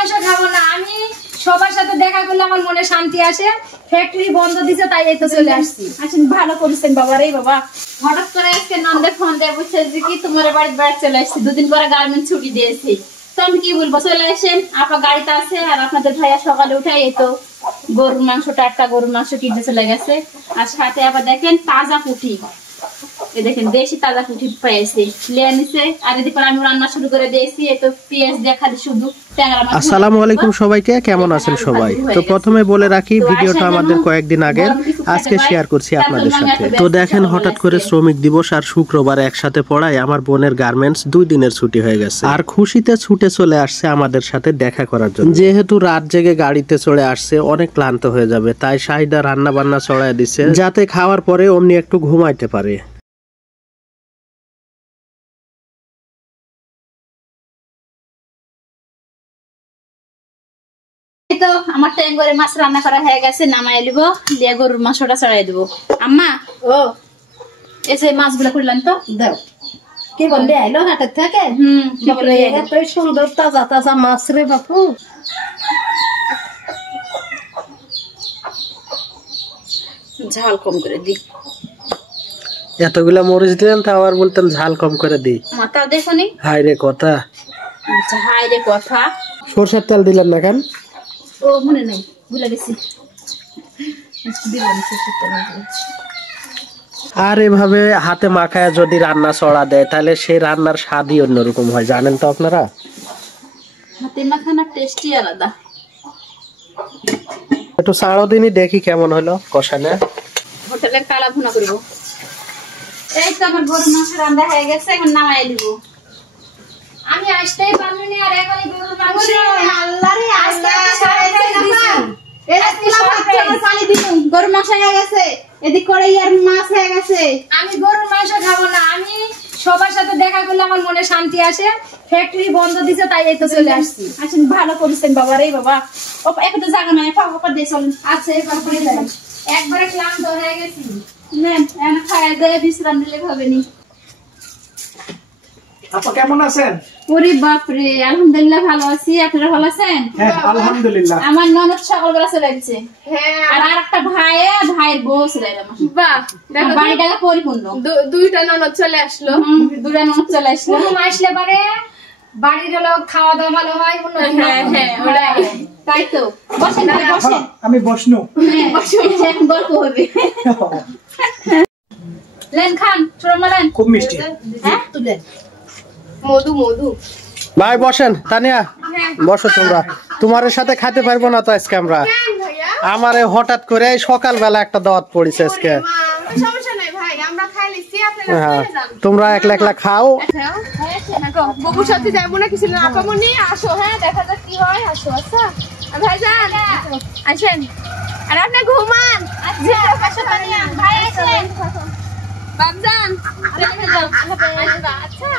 মাংস খাবো না, আমি সবার সাথে দেখা করলে আমার মনে শান্তি আসে। ফ্যাক্টরি বন্ধ দিছে তাই এই তো চলে আসছি। আসেন, ভালো করেছেন বাবা রে বাবা। হঠাৎ করে আজকে নন্দে ফোন দিয়ে বলছে যে কি তোমার বাড়িতে বেড়াতে চলে আসছি, দুদিন পরে গার্মেন্টস ছুটি দিয়েছি। তো আমি কি বলবো, চলে আসেন, আপা গাড়িতে আছে। আর আপনাদের ভাইয়া সকালে উঠে এই তো গরুর মাংস, টাটকা গরুর মাংস কিনতে চলে গেছে। আর সাথে আবার দেখেন তাজা পুঁটি, এই দেখেন দেশি তাজা পুঁটি পেয়েছি, লিয়ে নিছে। আর এদিকে আমি রান্না শুরু করে দিয়েছি, এই তো পেঁয়াজ দিয়ে খালি শুধু ট্যাংরা মাছ। আসসালামু আলাইকুম সবাইকে, কেমন আছেন সবাই? তো প্রথমে বলে রাখি, ভিডিওটা আমাদের কয়েকদিন আগে, আজকে শেয়ার করছি আপনাদের সাথে। তো দেখেন, হঠাৎ করে শ্রমিক দিবস আর শুক্রবার একসাথে পড়ায় আমার বোনের গার্মেন্টস 2 দিনের ছুটি হয়ে গেছে। আর খুশিতে ছুটে চলে আসছে আমাদের সাথে দেখা করার জন্য। যেহেতু রাত জেগে গাড়িতে চড়ে আসছে, অনেক ক্লান্ত হয়ে যাবে, তাই শাহিদা রান্না বান্না চড়ায় দিছে যাতে খাওয়ার পরে অমনি একটু ঘুমাইতে পারে। তো আমার ট্যাংরে মাছ রান্না করা হয়ে গেছে, নামাই লিব, দিয়ে গরুর মাংসটা চড়াই দেবো। আম্মা ও এসে মাছগুলো করলাম তো দাও। কি বললে আইলো হাটের থেকে? এতই সুন্দর তাজা তাজা মাছ রে বাপু। ঝাল কম করে দি। এতগুলা মরিচ দিলেন, তা আবার বলতেন ঝাল কম করে দি। মাথা দেখো নি, হাই রে কথা, হাই রে কথা। সরষের তেল দিলেন না কেন? ও মনে নাই, ভুলে গেছি। আর এভাবে হাতে মাখায় যদি রান্না চড়া দেয়, তাহলে সেই রান্নার স্বাদই অন্যরকম হয়, জানেন তো আপনারা। হাতে মাখানোর টেস্টই আলাদা। একটু সাড়ো দিনই দেখি কেমন হলো কষানে। হোটেলের কালা ভুনা করবো। এই তো আমার গরুর মাংস রান্না হয়ে গেছে, এখন নামাই দিব। আমি আসতেই পারলিনি, আর এখনই গরুর মাংস। আল্লাহ রে আল্লাহ, গরুর মাংস হয়ে গেছে, এদিক করে ইয়ার মাছ হয়ে গেছে। আমি গরুর মাংস খাবো না, আমি সবার সাথে দেখা করলে আমার মনে শান্তি আসে। ফ্যাক্টরি বন্ধ দিছে তাই এই তো চলে আসছি। আসেন, ভালো করেছেন বাবা রে বাবা। একটা জায়গা নয়, পাপা দিয়ে চলেন। আচ্ছা, এবার করে যাই, একবারে ক্লান্ত হয়ে গেছি। খাওয়া দেয় বিশ্রাম নিলে হবে নি। আপা কেমন আছেন? ওরে বাপরে, আলহামদুলিল্লাহ ভালো আছি। আপনারা ভালো আছেন? হ্যাঁ আলহামদুলিল্লাহ। আমার ননদ সকালবেলা চলে গেছে, আর একটা ভাইয়ের বউ চলে এলাম। বাহ, দেখো বাড়িটাকে পরিপূর্ণ। দুইটা ননদ চলে আসলো। দুটা ননদ চলে আসলো। আসলে পরে বাড়ির হলো খাওয়া দাওয়া ভালো হয়। তাই তো, বসেন বসেন। আমি বসনু। এখন গল্প হবে। লেন খান, ছোটমালেন। খুব মিষ্টি। হ্যাঁ তুলে মধু মধু। ভাই বসেন, তানিয়া বসো তোমরা। তোমার সাথে খাইতে পারবো না তো আজকে আমরা। আমারে হঠাৎ করে সকালবেলা একটা দাওয়াত পড়েছে আজকে। সমস্যা নাই ভাই, আমরা খাই লিছি, আপনারা হ্যাঁ, চলে যান। তোমরা একলা একলা খাও। বাবুর সাথে যাবো না কিছু না, আপামনি আসো। হ্যাঁ দেখা যাক কি হয়, আসো। আচ্ছা ভাইজান আসেন, আর আপনি ঘুমান। আচ্ছা ভাই আসেন বাবজান, আচ্ছা